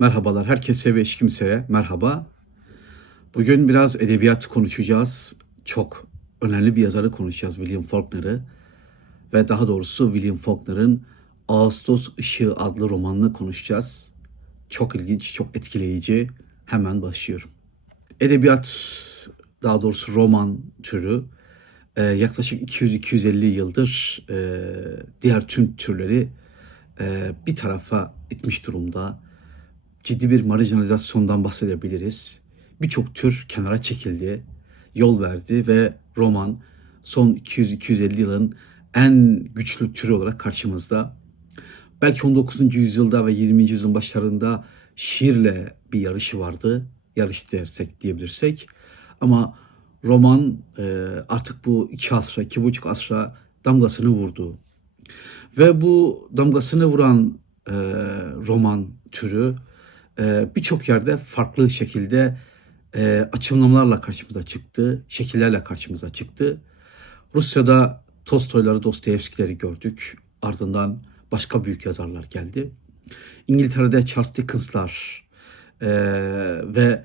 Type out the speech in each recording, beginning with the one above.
Merhabalar herkese ve hiç kimseye merhaba. Bugün biraz edebiyat konuşacağız. Çok önemli bir yazarı konuşacağız William Faulkner'ı. Ve daha doğrusu William Faulkner'ın Ağustos Işığı adlı romanını konuşacağız. Çok ilginç, çok etkileyici. Hemen başlıyorum. Edebiyat, daha doğrusu roman türü e, yaklaşık 200-250 yıldır e, diğer tüm türleri e, bir tarafa itmiş durumda. Ciddi bir marjinalizasyondan bahsedebiliriz. Birçok tür kenara çekildi, yol verdi ve roman son 200-250 yılın en güçlü türü olarak karşımızda. Belki 19. yüzyılda ve 20. yüzyılın başlarında şiirle bir yarışı vardı. Yarış dersek diyebilirsek. Ama roman e, artık bu iki asra, iki buçuk asra damgasını vurdu. Ve bu damgasını vuran e, roman türü birçok yerde farklı şekilde e, açımlamalarla karşımıza çıktı, şekillerle karşımıza çıktı. Rusya'da Tolstoyları, Dostoyevskileri gördük. Ardından başka büyük yazarlar geldi. İngiltere'de Charles Dickens'lar e, ve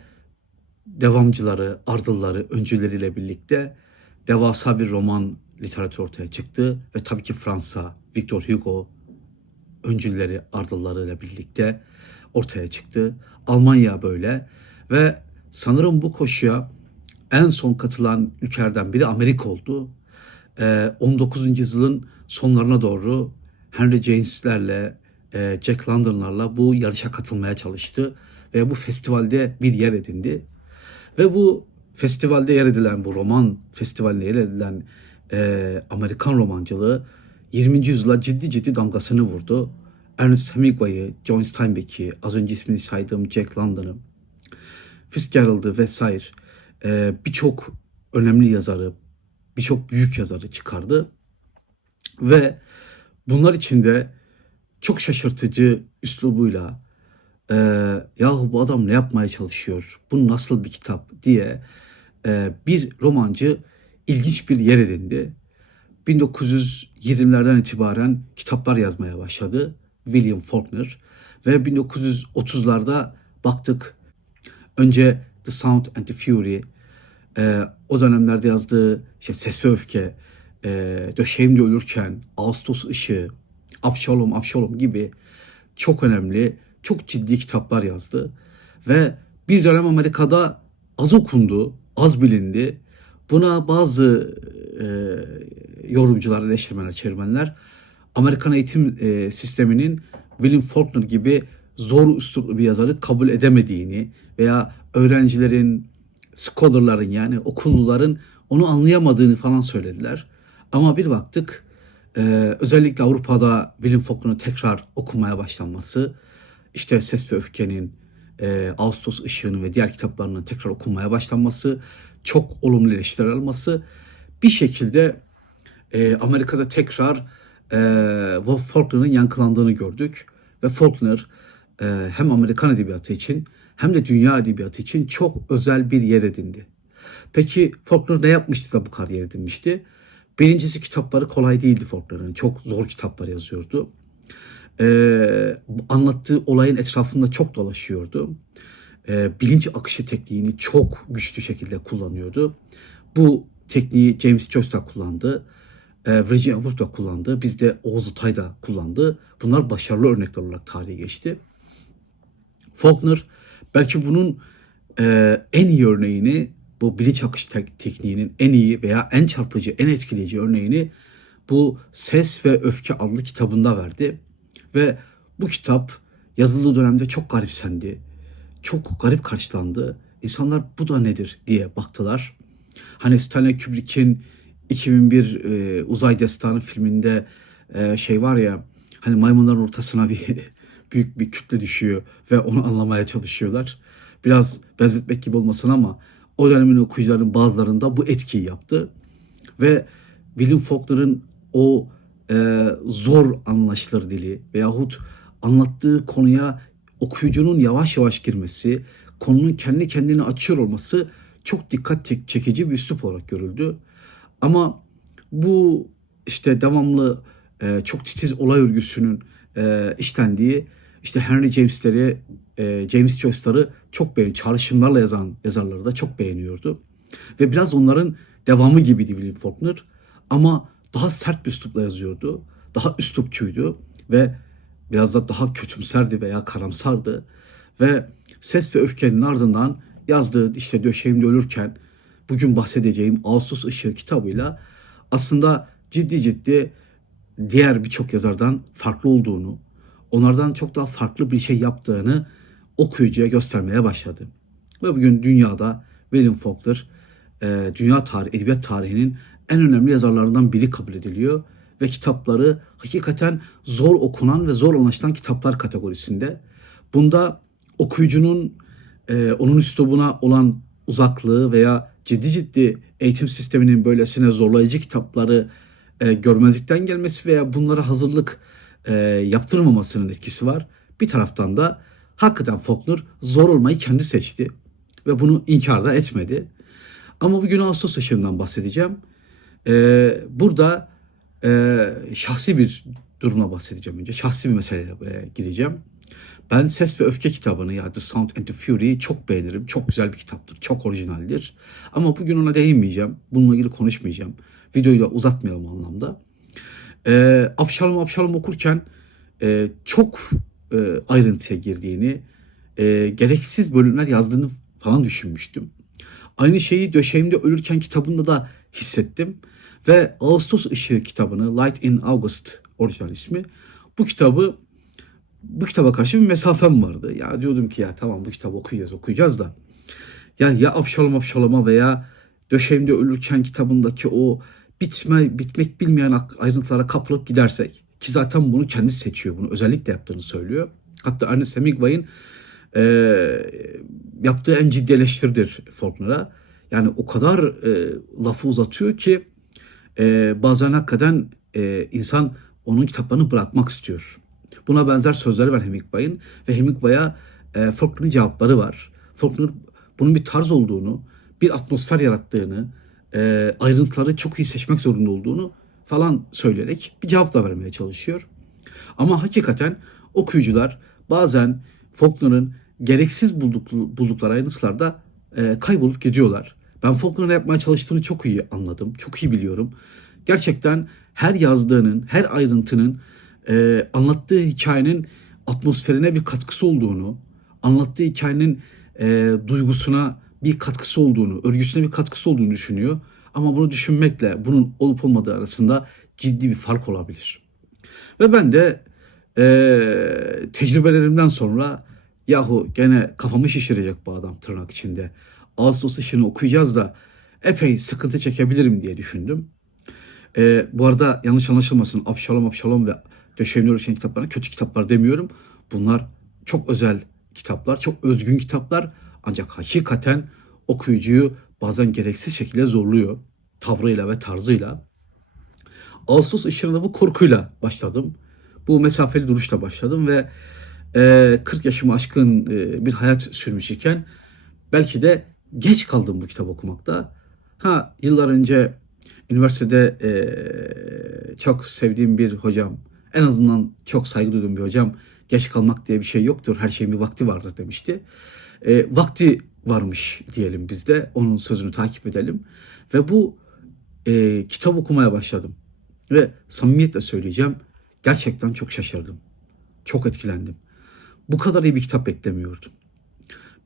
devamcıları, ardılları, öncüleriyle birlikte devasa bir roman literatürü ortaya çıktı. Ve tabii ki Fransa, Victor Hugo öncülleri, ardıllarıyla birlikte ortaya çıktı. Almanya böyle ve sanırım bu koşuya en son katılan ülkelerden biri Amerika oldu. Ee, 19. yüzyılın sonlarına doğru Henry James'lerle, e, Jack London'larla bu yarışa katılmaya çalıştı ve bu festivalde bir yer edindi. Ve bu festivalde yer edilen bu roman festivaline yer edilen e, Amerikan romancılığı 20. yüzyıla ciddi ciddi damgasını vurdu. Ernest Hemingway'ı, John Steinbeck'i, az önce ismini saydığım Jack London'ı, Fitzgerald'ı vesaire e, birçok önemli yazarı, birçok büyük yazarı çıkardı. Ve bunlar içinde çok şaşırtıcı üslubuyla e, yahu bu adam ne yapmaya çalışıyor, bu nasıl bir kitap diye e, bir romancı ilginç bir yer edindi. 1920'lerden itibaren kitaplar yazmaya başladı William Faulkner ve 1930'larda baktık önce The Sound and the Fury e, o dönemlerde yazdığı işte Ses ve Öfke, e, Döşeğimde Ölürken, Ağustos Işığı, Abşalom Abşalom gibi çok önemli, çok ciddi kitaplar yazdı. Ve bir dönem Amerika'da az okundu, az bilindi. Buna bazı e, yorumcular, eleştirmenler, çevirmenler Amerikan eğitim e, sisteminin William Faulkner gibi zor üsluplu bir yazarı kabul edemediğini veya öğrencilerin, scholarların yani okulluların onu anlayamadığını falan söylediler. Ama bir baktık e, özellikle Avrupa'da William Faulkner'ın tekrar okumaya başlanması, işte Ses ve Öfke'nin, e, Ağustos Işığı'nın ve diğer kitaplarının tekrar okunmaya başlanması, çok olumlu eleştiriler alması bir şekilde e, Amerika'da tekrar e, Faulkner'ın yankılandığını gördük. Ve Faulkner e, hem Amerikan edebiyatı için hem de dünya edebiyatı için çok özel bir yer edindi. Peki Faulkner ne yapmıştı da bu kadar yer edinmişti? Birincisi kitapları kolay değildi Faulkner'ın. Çok zor kitaplar yazıyordu. Ee, anlattığı olayın etrafında çok dolaşıyordu. Ee, bilinç akışı tekniğini çok güçlü şekilde kullanıyordu. Bu tekniği James Joyce da kullandı. Ee, Virginia Woolf da kullandı. Bizde Oğuz Atay da kullandı. Bunlar başarılı örnekler olarak tarihe geçti. Faulkner belki bunun e, en iyi örneğini bu bilinç akış tek- tekniğinin en iyi veya en çarpıcı, en etkileyici örneğini bu Ses ve Öfke adlı kitabında verdi. Ve bu kitap yazıldığı dönemde çok garipsendi. Çok garip karşılandı. İnsanlar bu da nedir diye baktılar. Hani Stanley Kubrick'in 2001 e, Uzay Destanı filminde e, şey var ya hani maymunların ortasına bir büyük bir kütle düşüyor ve onu anlamaya çalışıyorlar. Biraz benzetmek gibi olmasın ama o dönemin okuyucuların bazılarında bu etkiyi yaptı. Ve William Faulkner'ın o e, zor anlaşılır dili veyahut anlattığı konuya okuyucunun yavaş yavaş girmesi, konunun kendi kendini açıyor olması çok dikkat çekici bir üslup olarak görüldü. Ama bu işte devamlı e, çok titiz olay örgüsünün e, işlendiği işte Henry James'leri e, James Joyce'ları çok beğen, çağrışımlarla yazan yazarları da çok beğeniyordu. Ve biraz onların devamı gibiydi William Faulkner. Ama daha sert bir üslupla yazıyordu. Daha üslupçuydu ve biraz da daha kötümserdi veya karamsardı. Ve Ses ve Öfkenin ardından yazdığı işte Döşeğimde Ölürken bugün bahsedeceğim Ağustos Işığı kitabıyla aslında ciddi ciddi diğer birçok yazardan farklı olduğunu, onlardan çok daha farklı bir şey yaptığını okuyucuya göstermeye başladı. Ve bugün dünyada William Faulkner e, dünya tarih, edebiyat tarihinin en önemli yazarlarından biri kabul ediliyor ve kitapları hakikaten zor okunan ve zor anlaşılan kitaplar kategorisinde. Bunda okuyucunun e, onun üslubuna olan uzaklığı veya ciddi ciddi eğitim sisteminin böylesine zorlayıcı kitapları e, görmezlikten gelmesi veya bunlara hazırlık e, yaptırmamasının etkisi var. Bir taraftan da hakikaten Faulkner zor olmayı kendi seçti ve bunu inkar da etmedi. Ama bugün Ağustos ışığından bahsedeceğim. E, burada e, şahsi bir durumla bahsedeceğim önce. Şahsi bir meseleye e, gireceğim. Ben Ses ve Öfke kitabını ya The Sound and the Fury'yi çok beğenirim. Çok güzel bir kitaptır. Çok orijinaldir. Ama bugün ona değinmeyeceğim. Bununla ilgili konuşmayacağım. Videoyu da uzatmayalım anlamda. Ee, Abşalom Abşalom okurken e, çok e, ayrıntıya girdiğini, e, gereksiz bölümler yazdığını falan düşünmüştüm. Aynı şeyi Döşeğimde Ölürken kitabında da hissettim. Ve Ağustos Işığı kitabını, Light in August orijinal ismi. Bu kitabı bu kitaba karşı bir mesafem vardı. Ya diyordum ki ya tamam bu kitabı okuyacağız okuyacağız da. Ya ya Abşalom Abşalom'a veya Döşeğimde Ölürken kitabındaki o bitme, bitmek bilmeyen ayrıntılara kapılıp gidersek ki zaten bunu kendisi seçiyor. Bunu özellikle yaptığını söylüyor. Hatta Ernest Hemingway'in e, yaptığı en ciddi eleştiridir Faulkner'a. Yani o kadar e, lafı uzatıyor ki e, bazen hakikaten e, insan onun kitaplarını bırakmak istiyor. Buna benzer sözleri var Hemingway'in ve Hemingway'a e, Faulkner'ın cevapları var. Faulkner bunun bir tarz olduğunu, bir atmosfer yarattığını, e, ayrıntıları çok iyi seçmek zorunda olduğunu falan söyleyerek bir cevap da vermeye çalışıyor. Ama hakikaten okuyucular bazen Faulkner'ın gereksiz bulduk, buldukları ayrıntılarda e, kaybolup gidiyorlar. Ben Faulkner'ın yapmaya çalıştığını çok iyi anladım, çok iyi biliyorum. Gerçekten her yazdığının, her ayrıntının e, anlattığı hikayenin atmosferine bir katkısı olduğunu, anlattığı hikayenin e, duygusuna bir katkısı olduğunu, örgüsüne bir katkısı olduğunu düşünüyor. Ama bunu düşünmekle bunun olup olmadığı arasında ciddi bir fark olabilir. Ve ben de e, tecrübelerimden sonra yahu gene kafamı şişirecek bu adam tırnak içinde. Ağustos ışığını okuyacağız da epey sıkıntı çekebilirim diye düşündüm. E, bu arada yanlış anlaşılmasın Abşalom Abşalom ve Döşeğimde Ölçen kitaplarına kötü kitaplar demiyorum. Bunlar çok özel kitaplar, çok özgün kitaplar. Ancak hakikaten okuyucuyu bazen gereksiz şekilde zorluyor. Tavrıyla ve tarzıyla. Ağustos ışığına bu korkuyla başladım. Bu mesafeli duruşla başladım ve e, 40 yaşımı aşkın e, bir hayat sürmüş iken belki de geç kaldım bu kitap okumakta. Ha yıllar önce üniversitede e, çok sevdiğim bir hocam, en azından çok saygı duyduğum bir hocam geç kalmak diye bir şey yoktur. Her şeyin bir vakti vardır demişti. E, vakti varmış diyelim biz de. Onun sözünü takip edelim. Ve bu e, kitap okumaya başladım. Ve samimiyetle söyleyeceğim. Gerçekten çok şaşırdım. Çok etkilendim. Bu kadar iyi bir kitap beklemiyordum.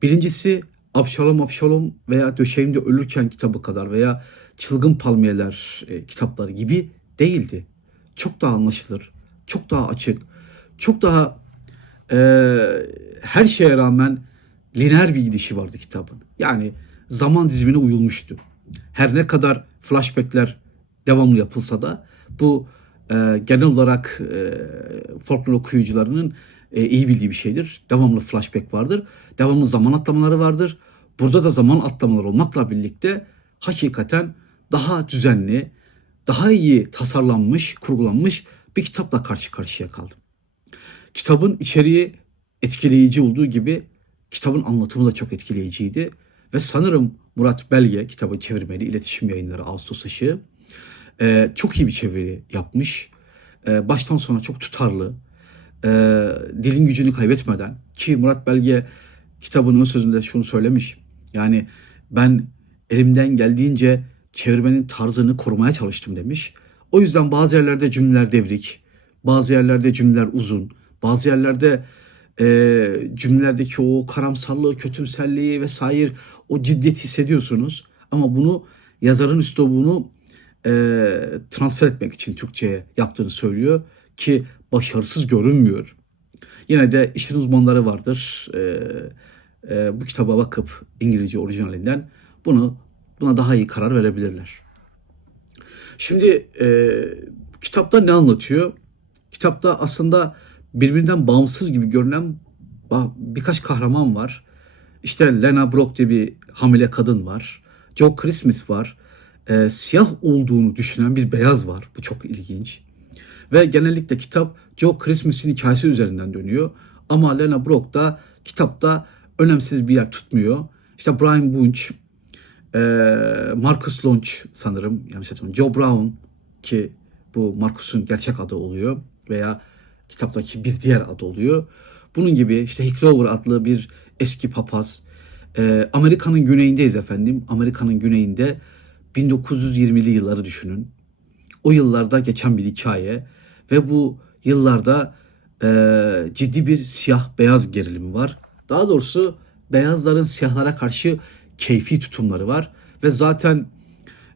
Birincisi Abşalom Abşalom veya Döşeğimde Ölürken kitabı kadar veya Çılgın Palmiyeler e, kitapları gibi değildi. Çok daha anlaşılır, çok daha açık, çok daha e, her şeye rağmen lineer bir gidişi vardı kitabın. Yani zaman dizimine uyulmuştu. Her ne kadar flashbackler devamlı yapılsa da bu e, genel olarak e, folklor okuyucularının e, iyi bildiği bir şeydir. Devamlı flashback vardır. Devamlı zaman atlamaları vardır. Burada da zaman atlamaları olmakla birlikte hakikaten daha düzenli, daha iyi tasarlanmış, kurgulanmış bir kitapla karşı karşıya kaldım. Kitabın içeriği etkileyici olduğu gibi kitabın anlatımı da çok etkileyiciydi. Ve sanırım Murat Belge kitabı çevirmeli iletişim yayınları Ağustos Işığı e, çok iyi bir çeviri yapmış. E, baştan sona çok tutarlı. e, dilin gücünü kaybetmeden ki Murat Belge kitabının sözünde şunu söylemiş. Yani ben elimden geldiğince çevirmenin tarzını korumaya çalıştım demiş. O yüzden bazı yerlerde cümleler devrik, bazı yerlerde cümleler uzun, bazı yerlerde e, cümlelerdeki o karamsarlığı, kötümserliği vesaire o ciddiyeti hissediyorsunuz. Ama bunu yazarın üslubunu e, transfer etmek için Türkçe'ye yaptığını söylüyor ki başarısız görünmüyor. Yine de işin uzmanları vardır. E, e, bu kitaba bakıp İngilizce orijinalinden bunu buna daha iyi karar verebilirler. Şimdi e, kitapta ne anlatıyor? Kitapta aslında birbirinden bağımsız gibi görünen birkaç kahraman var. İşte Lena Brock diye bir hamile kadın var. Joe Christmas var. E, siyah olduğunu düşünen bir beyaz var. Bu çok ilginç. Ve genellikle kitap Joe Christmas'in hikayesi üzerinden dönüyor. Ama Lena Brock da kitapta önemsiz bir yer tutmuyor. İşte Brian Bunch, e, Marcus Launch sanırım yanlış hatırlamıyorum. Joe Brown ki bu Marcus'un gerçek adı oluyor veya kitaptaki bir diğer adı oluyor. Bunun gibi işte Hicklover adlı bir eski papaz. E, Amerika'nın güneyindeyiz efendim. Amerika'nın güneyinde 1920'li yılları düşünün. O yıllarda geçen bir hikaye ve bu yıllarda e, ciddi bir siyah beyaz gerilimi var. Daha doğrusu beyazların siyahlara karşı keyfi tutumları var ve zaten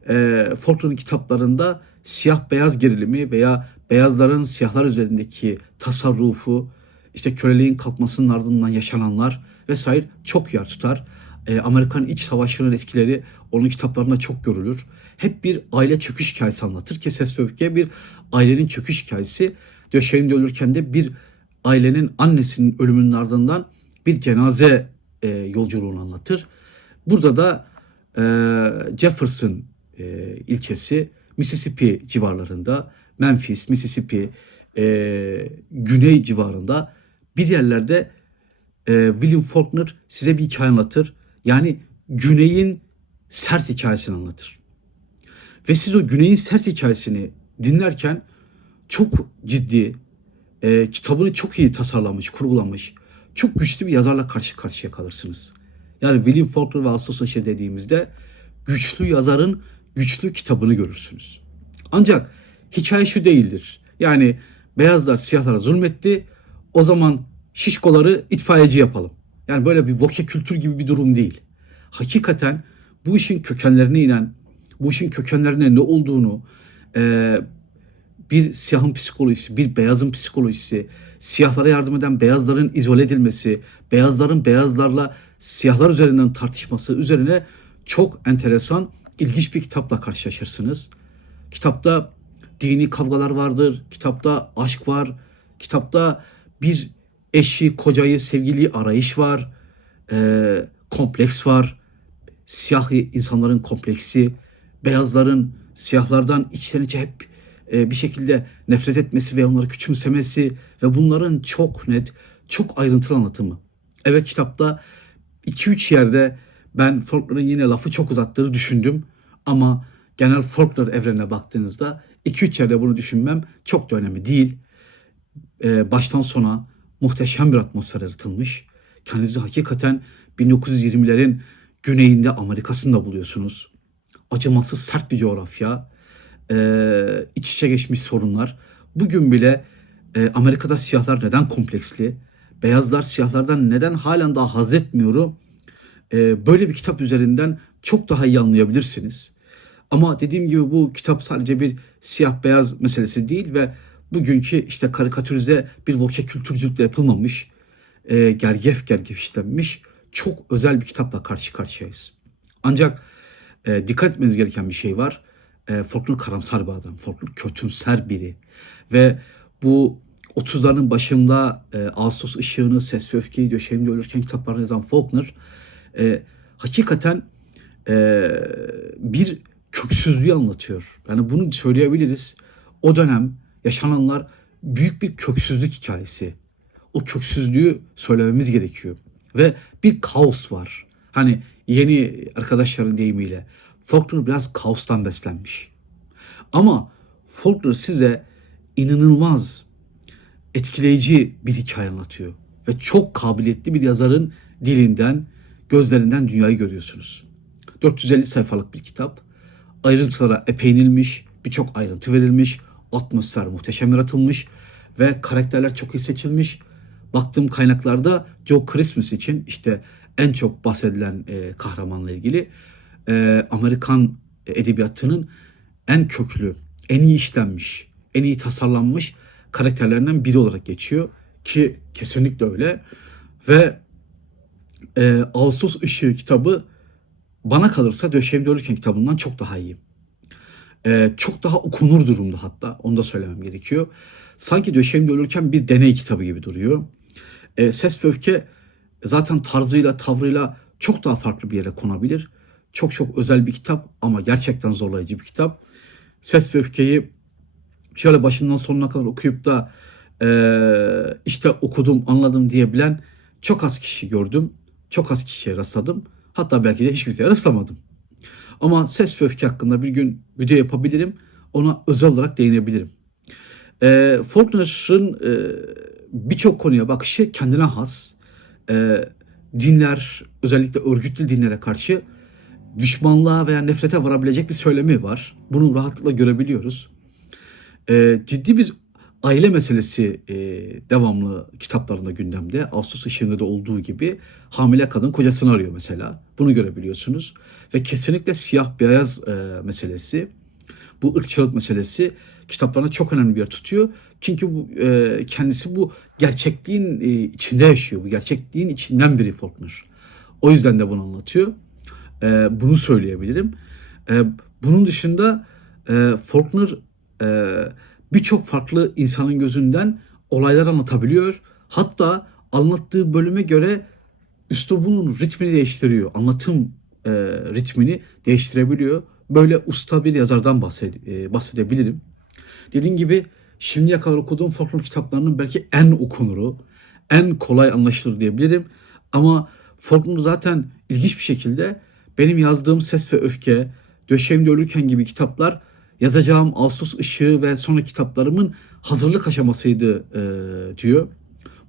e, Faulkner'ın kitaplarında siyah beyaz gerilimi veya beyazların siyahlar üzerindeki tasarrufu, işte köleliğin kalkmasının ardından yaşananlar vesaire çok yer tutar. E, Amerikan İç Savaşı'nın etkileri onun kitaplarında çok görülür. Hep bir aile çöküş hikayesi anlatır ki Ses ve Öfke bir ailenin çöküş hikayesi. Döşeğinde ölürken de bir ailenin annesinin ölümünün ardından bir cenaze e, yolculuğunu anlatır. Burada da e, Jefferson e, ilçesi Mississippi civarlarında, Memphis, Mississippi, e, güney civarında bir yerlerde e, William Faulkner size bir hikaye anlatır. Yani güneyin sert hikayesini anlatır. Ve siz o güneyin sert hikayesini dinlerken çok ciddi, e, kitabını çok iyi tasarlamış, kurgulamış, çok güçlü bir yazarla karşı karşıya kalırsınız. Yani William Faulkner ve Ağustos Aşı dediğimizde güçlü yazarın güçlü kitabını görürsünüz. Ancak hikaye şu değildir. Yani beyazlar siyahlara zulmetti. O zaman şişkoları itfaiyeci yapalım. Yani böyle bir voke kültür gibi bir durum değil. Hakikaten bu işin kökenlerine inen, bu işin kökenlerine ne olduğunu, e, bir siyahın psikolojisi, bir beyazın psikolojisi, siyahlara yardım eden beyazların izole edilmesi, beyazların beyazlarla siyahlar üzerinden tartışması üzerine çok enteresan, ilginç bir kitapla karşılaşırsınız. Kitapta dini kavgalar vardır, kitapta aşk var, kitapta bir eşi, kocayı, sevgiliyi arayış var, e, kompleks var, siyah insanların kompleksi, beyazların siyahlardan içten içe hep e, bir şekilde nefret etmesi ve onları küçümsemesi ve bunların çok net, çok ayrıntılı anlatımı. Evet kitapta 2-3 yerde ben Faulkner'ın yine lafı çok uzattığını düşündüm ama genel Faulkner evrenine baktığınızda 2-3 yerde bunu düşünmem çok da önemli değil. Ee, baştan sona muhteşem bir atmosfer yaratılmış. Kendinizi hakikaten 1920'lerin güneyinde Amerika'sında buluyorsunuz. Acımasız sert bir coğrafya. Ee, iç içe geçmiş sorunlar. Bugün bile e, Amerika'da siyahlar neden kompleksli? Beyazlar siyahlardan neden halen daha haz etmiyorum? Ee, böyle bir kitap üzerinden çok daha iyi anlayabilirsiniz. Ama dediğim gibi bu kitap sadece bir siyah beyaz meselesi değil ve bugünkü işte karikatürize bir voke kültürcülükle yapılmamış, e, gergef gergef işlenmiş çok özel bir kitapla karşı karşıyayız. Ancak e, dikkat etmeniz gereken bir şey var. E, Faulkner karamsar bir adam. Faulkner kötümser biri. Ve bu 30'ların başında e, Ağustos ışığını, Ses ve Öfkeyi döşeğimde ölürken kitaplarını yazan Faulkner e, hakikaten e, bir köksüzlüğü anlatıyor. Yani bunu söyleyebiliriz. O dönem yaşananlar büyük bir köksüzlük hikayesi. O köksüzlüğü söylememiz gerekiyor. Ve bir kaos var. Hani yeni arkadaşların deyimiyle Faulkner biraz kaostan beslenmiş. Ama Faulkner size inanılmaz etkileyici bir hikaye anlatıyor. Ve çok kabiliyetli bir yazarın dilinden, gözlerinden dünyayı görüyorsunuz. 450 sayfalık bir kitap. Ayrıntılara epey inilmiş, birçok ayrıntı verilmiş, atmosfer muhteşem yaratılmış ve karakterler çok iyi seçilmiş. Baktığım kaynaklarda Joe Christmas için işte en çok bahsedilen e, kahramanla ilgili e, Amerikan edebiyatının en köklü, en iyi işlenmiş, en iyi tasarlanmış karakterlerinden biri olarak geçiyor ki kesinlikle öyle ve e, Ağustos Işığı kitabı bana kalırsa Döşeğimde Ölürken kitabından çok daha iyi. E, çok daha okunur durumda hatta onu da söylemem gerekiyor. Sanki Döşeğimde Ölürken bir deney kitabı gibi duruyor. E, Ses ve Öfke zaten tarzıyla tavrıyla çok daha farklı bir yere konabilir. Çok çok özel bir kitap ama gerçekten zorlayıcı bir kitap. Ses ve Öfke'yi şöyle başından sonuna kadar okuyup da e, işte okudum anladım diyebilen çok az kişi gördüm. Çok az kişiye rastladım. Hatta belki de hiçbir şeye rastlamadım. Ama ses ve öfke hakkında bir gün video yapabilirim. Ona özel olarak değinebilirim. E, Faulkner'ın e, birçok konuya bakışı kendine has. E, dinler, özellikle örgütlü dinlere karşı düşmanlığa veya nefrete varabilecek bir söylemi var. Bunu rahatlıkla görebiliyoruz. E, ciddi bir aile meselesi e, devamlı kitaplarında gündemde. Ağustos ışığında da olduğu gibi hamile kadın kocasını arıyor mesela. Bunu görebiliyorsunuz. Ve kesinlikle siyah beyaz e, meselesi, bu ırkçılık meselesi kitaplarına çok önemli bir yer tutuyor. Çünkü bu, e, kendisi bu gerçekliğin e, içinde yaşıyor. Bu gerçekliğin içinden biri Faulkner. O yüzden de bunu anlatıyor. E, bunu söyleyebilirim. E, bunun dışında e, Faulkner e, birçok farklı insanın gözünden olaylar anlatabiliyor. Hatta anlattığı bölüme göre üslubunun ritmini değiştiriyor. Anlatım e, ritmini değiştirebiliyor. Böyle usta bir yazardan bahsed, e, bahsedebilirim. Dediğim gibi şimdiye kadar okuduğum folklor kitaplarının belki en okunuru, en kolay anlaşılır diyebilirim. Ama folklor zaten ilginç bir şekilde benim yazdığım Ses ve Öfke, Döşeğimde Ölürken gibi kitaplar yazacağım Ağustos Işığı ve sonra kitaplarımın hazırlık aşamasıydı e, diyor.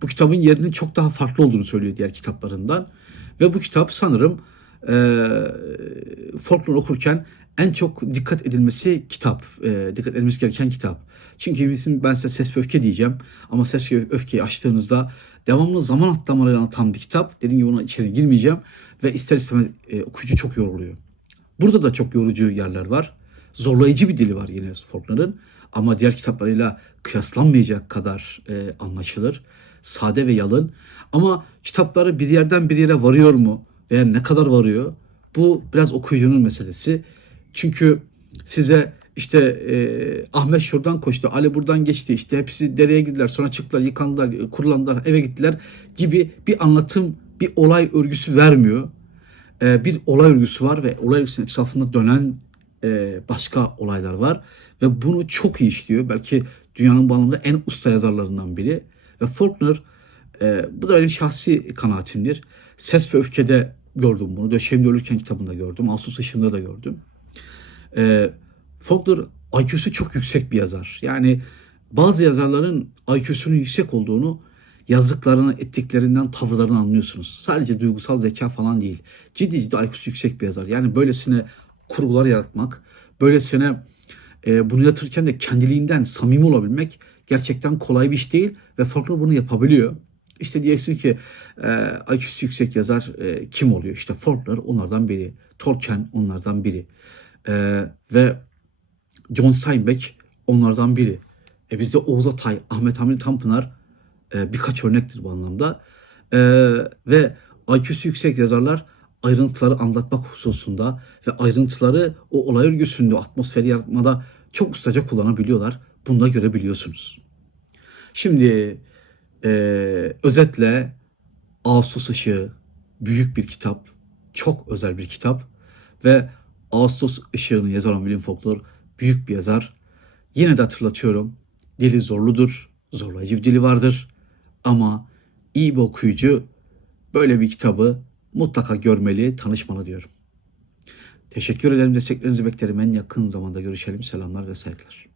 Bu kitabın yerinin çok daha farklı olduğunu söylüyor diğer kitaplarından. Ve bu kitap sanırım e, folklor okurken en çok dikkat edilmesi kitap. E, dikkat edilmesi gereken kitap. Çünkü bizim ben size Ses ve Öfke diyeceğim. Ama Ses ve Öfke'yi açtığınızda devamlı zaman atlamaları anlatan bir kitap. Dediğim gibi ona içeri girmeyeceğim. Ve ister istemez e, okuyucu çok yoruluyor. Burada da çok yorucu yerler var zorlayıcı bir dili var yine Faulkner'ın ama diğer kitaplarıyla kıyaslanmayacak kadar e, anlaşılır. Sade ve yalın. Ama kitapları bir yerden bir yere varıyor mu veya ne kadar varıyor? Bu biraz okuyucunun meselesi. Çünkü size işte e, Ahmet şuradan koştu, Ali buradan geçti, işte hepsi dereye girdiler, sonra çıktılar, yıkandılar, kurulandılar, eve gittiler gibi bir anlatım, bir olay örgüsü vermiyor. E, bir olay örgüsü var ve olay örgüsünün etrafında dönen e, başka olaylar var ve bunu çok iyi işliyor. Belki dünyanın bu anlamda en usta yazarlarından biri. Ve Faulkner e, bu da benim şahsi kanaatimdir. Ses ve Öfke'de gördüm bunu. Döşeğimde Ölürken kitabında gördüm. Ağustos Işığında da gördüm. E, Faulkner IQ'su çok yüksek bir yazar. Yani bazı yazarların IQ'sunun yüksek olduğunu yazdıklarını, ettiklerinden, tavırlarını anlıyorsunuz. Sadece duygusal zeka falan değil. Ciddi ciddi IQ'su yüksek bir yazar. Yani böylesine kurgular yaratmak, böylesine e, bunu yatırırken de kendiliğinden samimi olabilmek gerçekten kolay bir iş değil ve Faulkner bunu yapabiliyor. İşte diyesin ki e, IQ'su yüksek yazar e, kim oluyor? İşte Faulkner onlardan biri. Tolkien onlardan biri. E, ve John Steinbeck onlardan biri. E bizde Oğuz Atay, Ahmet Hamdi Tanpınar e, birkaç örnektir bu anlamda. E, ve IQ'su yüksek yazarlar ayrıntıları anlatmak hususunda ve ayrıntıları o olay örgüsünde, atmosferi yaratmada çok ustaca kullanabiliyorlar. Bunu da görebiliyorsunuz. Şimdi e, özetle Ağustos Işığı büyük bir kitap, çok özel bir kitap ve Ağustos Işığı'nı yazan William Faulkner büyük bir yazar. Yine de hatırlatıyorum, dili zorludur, zorlayıcı bir dili vardır ama iyi bir okuyucu böyle bir kitabı mutlaka görmeli, tanışmalı diyorum. Teşekkür ederim. Desteklerinizi beklerim. En yakın zamanda görüşelim. Selamlar ve saygılar.